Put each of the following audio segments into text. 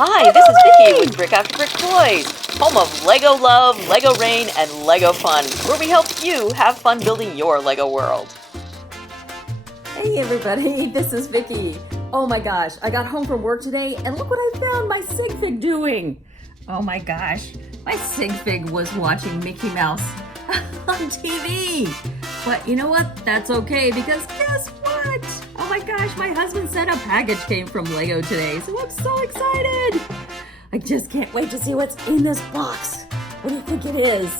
Hi, this is Vicky with Brick After Brick Toys, home of Lego Love, Lego Rain, and Lego Fun, where we help you have fun building your Lego world. Hey everybody, this is Vicky. Oh my gosh, I got home from work today and look what I found my sig fig doing. Oh my gosh, my sig fig was watching Mickey Mouse on TV. But you know what? That's okay because guess what? Oh my gosh, my husband said a package came from Lego today, so I'm so excited. I just can't wait to see what's in this box. What do you think it is?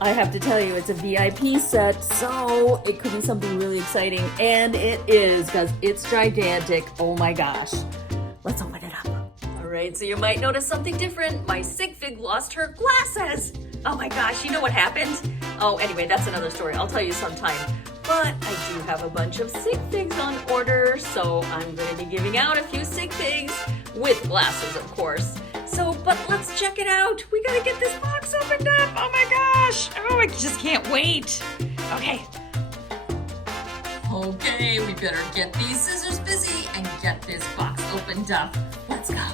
I have to tell you, it's a VIP set, so it could be something really exciting, and it is because it's gigantic. Oh my gosh. Let's open it up. All right, so you might notice something different. My sig fig lost her glasses. Oh my gosh, you know what happened? Oh, anyway, that's another story. I'll tell you sometime. But I do have a bunch of sig figs on order, so I'm going to be giving out a few sig figs with glasses, of course. So, but let's check it out. We gotta get this box opened up. Oh my gosh. Oh, I just can't wait. Okay. Okay, we better get these scissors busy and get this box opened up. Let's go.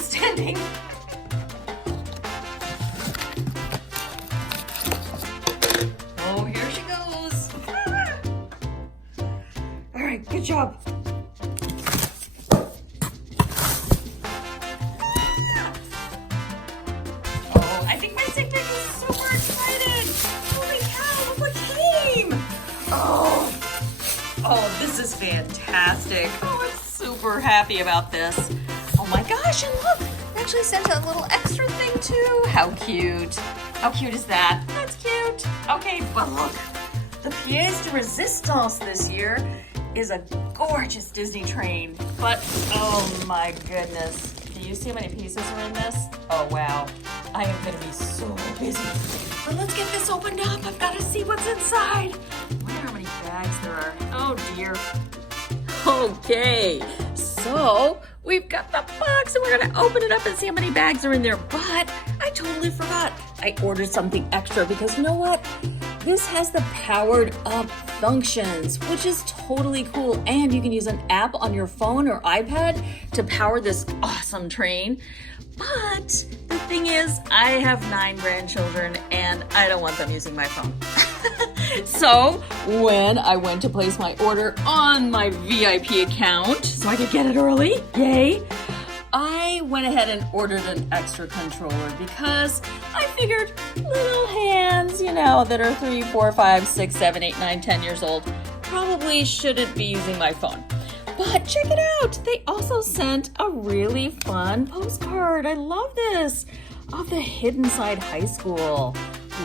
Standing. Oh, here she goes. Ah. All right, good job. Oh, I think my sig fig is super excited. Holy cow, look what came. Oh, this is fantastic. Oh, I'm super happy about this. Oh my gosh, and look, they actually sent a little extra thing too. How cute. How cute is that? That's cute. Okay, but look, the pièce de résistance this year is a gorgeous Disney train. But, oh my goodness. Do you see how many pieces are in this? Oh wow, I am gonna be so busy. But let's get this opened up. I've gotta see what's inside. I wonder how many bags there are. Oh dear. Okay, so we've got the box and we're gonna open it up and see how many bags are in there. But I totally forgot. I ordered something extra because you know what? This has the powered up functions, which is totally cool. And you can use an app on your phone or iPad to power this awesome train. But the thing is, I have 9 grandchildren and I don't want them using my phone. So when I went to place my order on my VIP account, so I could get it early, yay, I went ahead and ordered an extra controller because I figured little hands, you know, that are 3, 4, 5, 6, 7, 8, 9, 10 years old probably shouldn't be using my phone. But check it out, they also sent a really fun postcard. I love this, of the Hidden Side High School.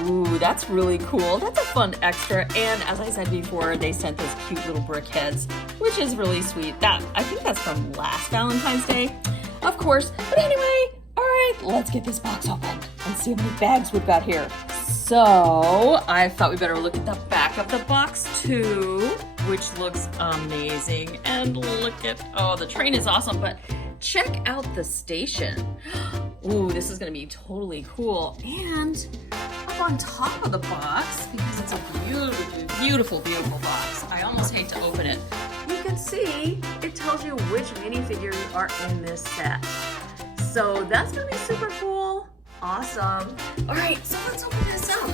Ooh, that's really cool. That's a fun extra. And as I said before, they sent those cute little brick heads, which is really sweet. I think that's from last Valentine's Day, of course. But anyway, all right, let's get this box open and see how many bags we've got here. So I thought we better look at the back of the box too, which looks amazing. And look at, oh, the train is awesome, but check out the station. Ooh, this is gonna be totally cool. And up on top of the box, because it's a beautiful, beautiful, beautiful box, I almost hate to open it. You can see it tells you which minifigures are in this set. So that's gonna be super cool. Awesome. All right, so let's open this up.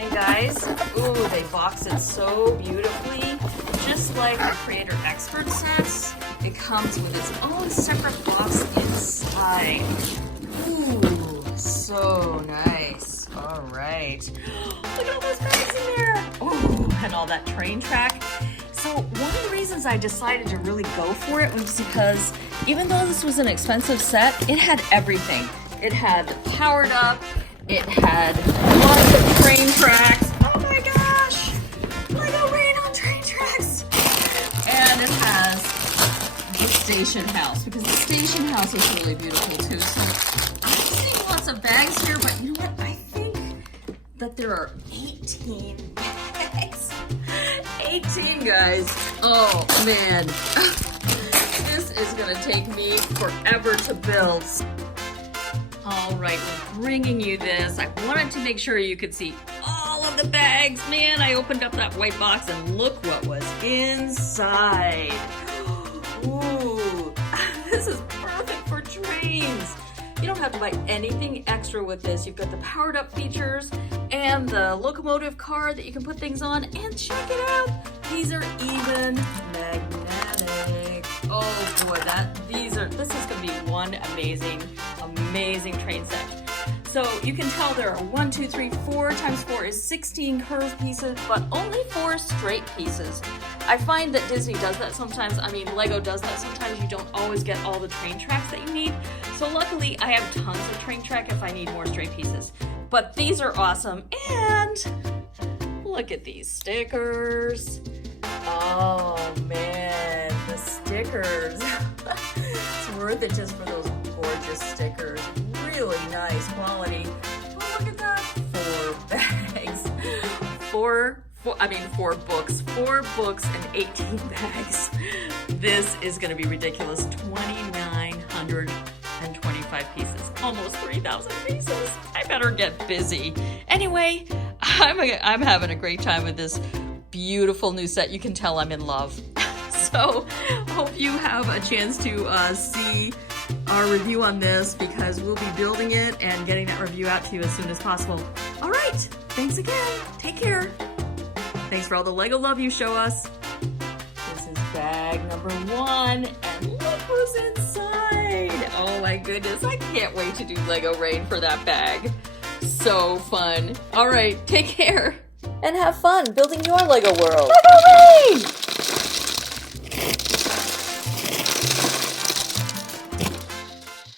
And guys, ooh, they box it so beautifully. Just like the Creator Expert sets, it comes with its own separate box inside. Ooh, so nice. All right. Look at all those bags in there. Ooh, and all that train track. So one of the reasons I decided to really go for it was because even though this was an expensive set, it had everything. It had powered up, it had lots of train tracks. Oh my gosh! Lego Rain on train tracks! And it has the station house, because the station house is really beautiful too. So I'm seeing lots of bags here, but you know what? I think that there are 18 bags. 18, guys. Oh, man. This is gonna take me forever to build. All right, we're bringing you this. I wanted to make sure you could see all of the bags. Man, I opened up that white box and look what was inside. Ooh, this is perfect for trains. You don't have to buy anything extra with this. You've got the powered up features and the locomotive car that you can put things on. And check it out, these are even magnetic. Oh boy, this is gonna be one amazing train set. So you can tell there are 1, 2, 3, 4 times 4 is 16 curved pieces, but only 4 straight pieces. I find that Disney does that sometimes. I mean, Lego does that sometimes. You don't always get all the train tracks that you need. So luckily, I have tons of train track if I need more straight pieces. But these are awesome. And look at these stickers. Oh man, the stickers. It's worth it just for those gorgeous stickers. Really nice quality. Oh, look at that. 4 bags. 4 books. 4 books and 18 bags. This is going to be ridiculous. 2,925 pieces. Almost 3,000 pieces. I better get busy. Anyway, I'm having a great time with this beautiful new set. You can tell I'm in love. So, hope you have a chance to see our review on this, because we'll be building it and getting that review out to you as soon as possible. All right, thanks again. Take care. Thanks for all the Lego love you show us. This is bag number 1, and look who's inside. Oh my goodness, I can't wait to do Lego Rain for that bag. So fun. All right, take care. And have fun building your Lego world. Lego Rain!